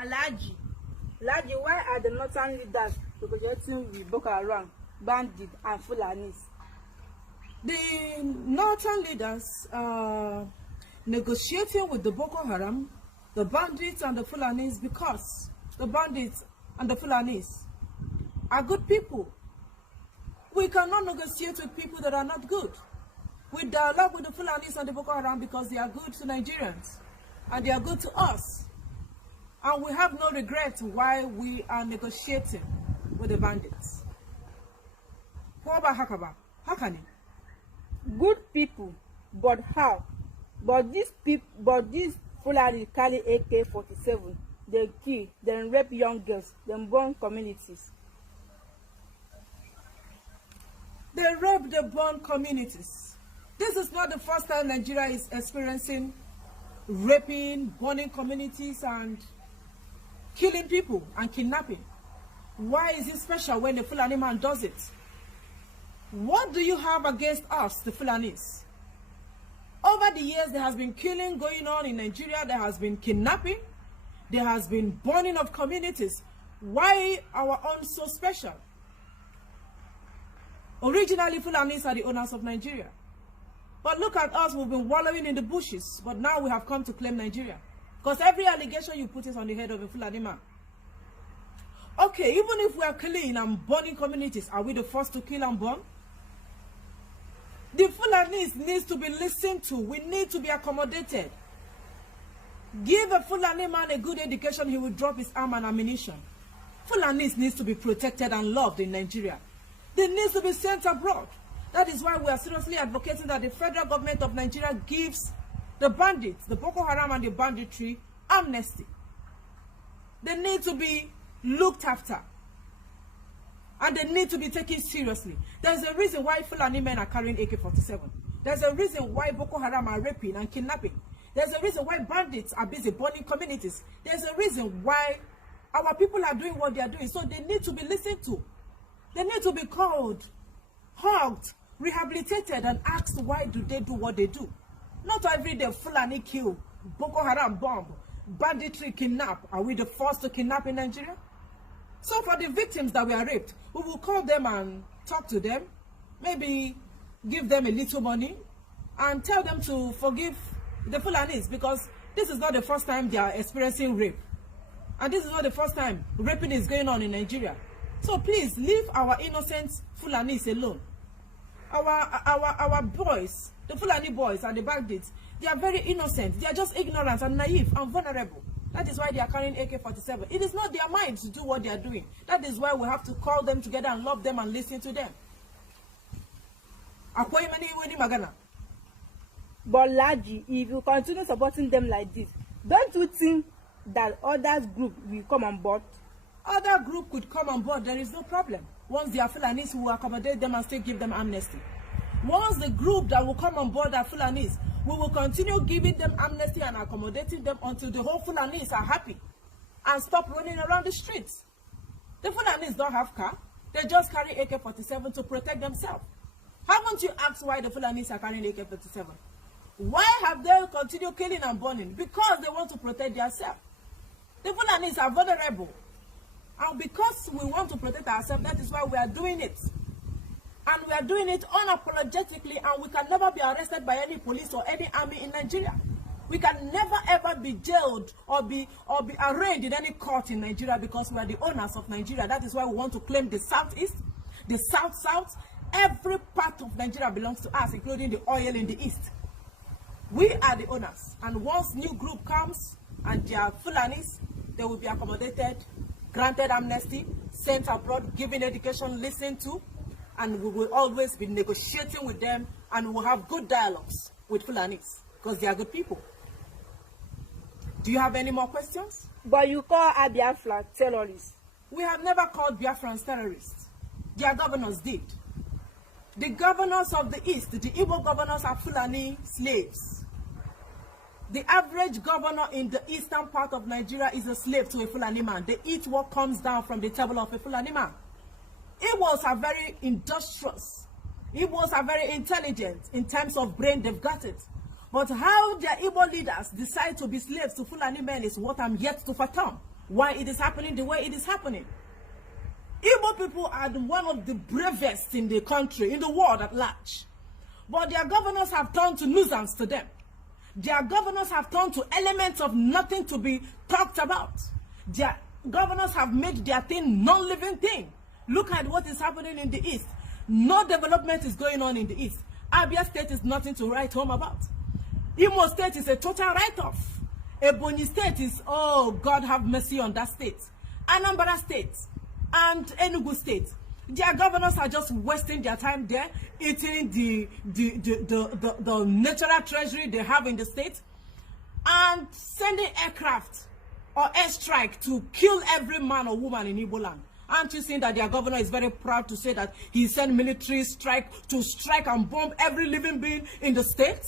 Alhaji, why are the northern leaders negotiating with Boko Haram, bandits, and Fulanis? The northern leaders are negotiating with the Boko Haram, the bandits, and the Fulanis because the bandits and the Fulanis are good people. We cannot negotiate with people that are not good. We dialogue with the Fulanis and the Boko Haram because they are good to Nigerians and they are good to us. And we have no regret why we are negotiating with the bandits. What about Hakaba? Hakani? Good people, but how? But these Fulani carry AK-47. They kill, then rape young girls, then burn communities. They rape the born communities. This is not the first time Nigeria is experiencing raping, burning communities, and killing people and kidnapping. Why is it special when the Fulani man does it? What do you have against us, the Fulanis? Over the years, there has been killing going on in Nigeria. There has been kidnapping. There has been burning of communities. Why our own so special? Originally, Fulanis are the owners of Nigeria. But look at us, we've been wallowing in the bushes. But now we have come to claim Nigeria. Because every allegation you put is on the head of a Fulani man. Okay, even if we are killing and burning communities, are we the first to kill and burn? The Fulanis needs to be listened to. We need to be accommodated. Give a Fulani man a good education, he will drop his arm and ammunition. Fulanis needs to be protected and loved in Nigeria. They need to be sent abroad. That is why we are seriously advocating that the federal government of Nigeria gives the bandits, the Boko Haram and the banditry, amnesty. They need to be looked after. And they need to be taken seriously. There's a reason why Fulani men are carrying AK-47. There's a reason why Boko Haram are raping and kidnapping. There's a reason why bandits are busy burning communities. There's a reason why our people are doing what they are doing. So they need to be listened to. They need to be called, hugged, rehabilitated, and asked why do they do what they do. Not every day Fulani kill, Boko Haram bomb, banditry kidnap. Are we the first to kidnap in Nigeria? So for the victims that were raped, we will call them and talk to them, maybe give them a little money, and tell them to forgive the Fulanis, because this is not the first time they are experiencing rape. And this is not the first time raping is going on in Nigeria. So please, leave our innocent Fulanis alone. Our boys, the Fulani boys and the bandits, they are very innocent. They are just ignorant and naive and vulnerable. That is why they are carrying AK-47. It is not their mind to do what they are doing. That is why we have to call them together and love them and listen to them. But Laji, if you continue supporting them like this, don't you think that others group will come on board? Other group could come on board, there is no problem. Once they are Fulanis, we will accommodate them and still give them amnesty. Once the group that will come on board are Fulanis, we will continue giving them amnesty and accommodating them until the whole Fulanis are happy and stop running around the streets. The Fulanis don't have car, they just carry AK-47 to protect themselves. Haven't you asked why the Fulanis are carrying AK-47? Why have they continued killing and burning? Because they want to protect themselves. The Fulanis are vulnerable. And because we want to protect ourselves, that is why we are doing it. And we are doing it unapologetically, and we can never be arrested by any police or any army in Nigeria. We can never ever be jailed or be arraigned in any court in Nigeria because we are the owners of Nigeria. That is why we want to claim the southeast, the south. Every part of Nigeria belongs to us, including the oil in the east. We are the owners. And once new group comes and they are Fulanis, they will be accommodated, granted amnesty, sent abroad, given education, listened to, and we will always be negotiating with them, and we will have good dialogues with Fulanis because they are good people. Do you have any more questions? But you call Biafra terrorists. We have never called Biafrans terrorists. Their governors did. The governors of the East, the Igbo governors, are Fulani slaves. The average governor in the eastern part of Nigeria is a slave to a Fulani man. They eat what comes down from the table of a Fulani man. Igbos are very industrious. Igbos are very intelligent in terms of brain, they've got it. But how their Igbo leaders decide to be slaves to Fulani men is what I'm yet to fathom. why it is happening the way it is happening. Igbo people are one of the bravest in the country, in the world at large. But their governors have turned to nuisance to them. Their governors have turned to elements of nothing to be talked about. Their governors have made their thing non-living thing. Look at what is happening in the East. No development is going on in the East. Abia State is nothing to write home about. Imo State is a total write-off. Ebonyi State is, oh, God have mercy on that state. Anambra State and Enugu State, their governors are just wasting their time there, eating the natural treasury they have in the state, and sending aircraft or airstrike to kill every man or woman in Igbo land. Aren't you seeing that their governor is very proud to say that he sent military strike to strike and bomb every living being in the state?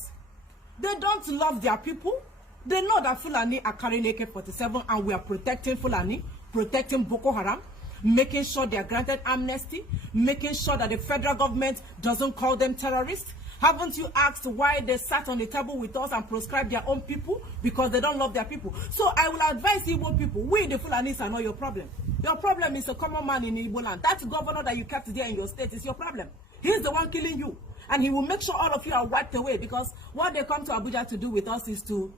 They don't love their people. They know that Fulani are carrying AK-47 and we are protecting Fulani, protecting Boko Haram, making sure they are granted amnesty, making sure that the federal government doesn't call them terrorists. Haven't you asked why they sat on the table with us and proscribed their own people? Because they don't love their people. So I will advise Igbo people, we the Fulanis are not your problem. Your problem is a common man in Igbo land. That governor that you kept there in your state is your problem. He's the one killing you. And he will make sure all of you are wiped away, because what they come to Abuja to do with us is to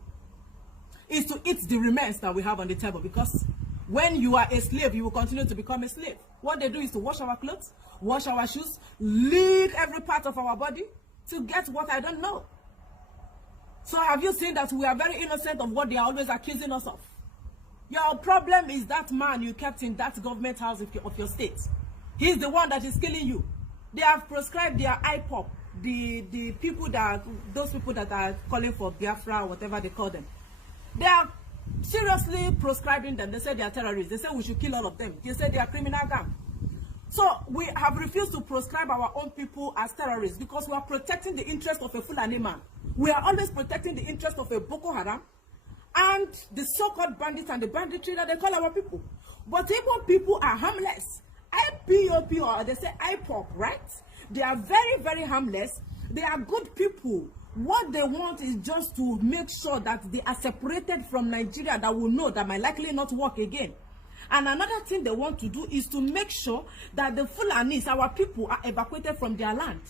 eat the remains that we have on the table. Because when you are a slave, you will continue to become a slave. What they do is to wash our clothes, wash our shoes, lick every part of our body to get what I don't know. So have you seen that we are very innocent of what they are always accusing us of? Your problem is that man you kept in that government house of your state. He's the one that is killing you. They have proscribed their IPOP, the people that, those people that are calling for Biafra or whatever they call them. They are seriously proscribing them. They say they are terrorists. They say we should kill all of them. They say they are criminal gang. So we have refused to proscribe our own people as terrorists because we are protecting the interest of a Fulani man. We are always protecting the interest of a Boko Haram and the so-called bandits and the banditry that they call our people. But Igbo people are harmless. IPOP, or they say IPOP, right? They are very, very harmless. They are good people. What they want is just to make sure that they are separated from Nigeria, that will know that might likely not work again. And another thing they want to do is to make sure that the Fulanis, our people, are evacuated from their land.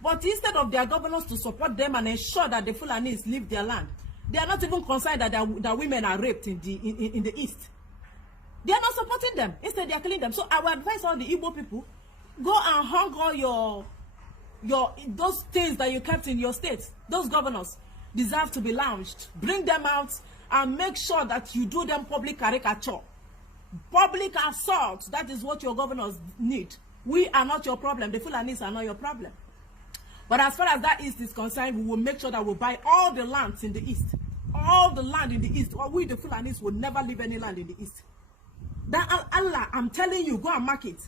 But instead of their governors to support them and ensure that the Fulanis leave their land, they are not even concerned that women are raped in the East. They are not supporting them. Instead, they are killing them. So I would advise all the Igbo people, go and hang all those things that you kept in your state. Those governors deserve to be launched. Bring them out and make sure that you do them public caricature. Public assault. That is what your governors need. We are not your problem. The Fulanis are not your problem. But as far as that East is concerned, we will make sure that we buy all the lands in the East. All the land in the East. Or we, the Fulanis, will never leave any land in the East. That Allah, I'm telling you, go and mark it.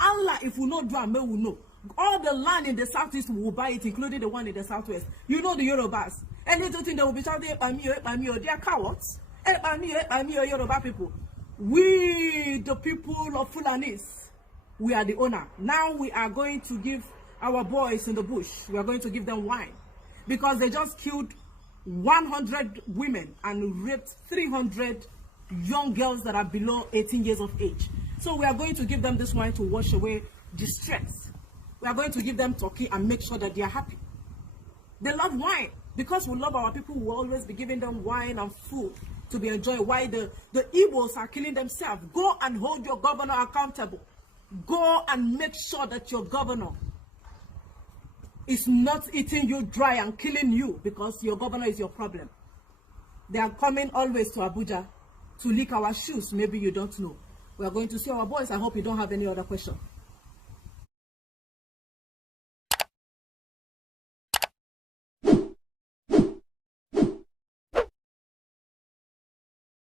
Allah, if we know drama, we know. All the land in the Southeast, we will buy it, including the one in the Southwest. You know the Yorubas. And little thing they will be shouting, they are cowards. Yoruba people. We, the people of Fulanis, we are the owner. Now we are going to give our boys in the bush, we are going to give them wine. Because they just killed 100 women and raped 300 young girls that are below 18 years of age. So we are going to give them this wine to wash away distress. We are going to give them turkey and make sure that they are happy. They love wine. Because we love our people, we will always be giving them wine and food to be enjoyed. Why the Igbos are killing themselves. Go and hold your governor accountable. Go and make sure that your governor is not eating you dry and killing you, because your governor is your problem. They are coming always to Abuja to lick our shoes. Maybe you don't know. We are going to see our boys. I hope you don't have any other question.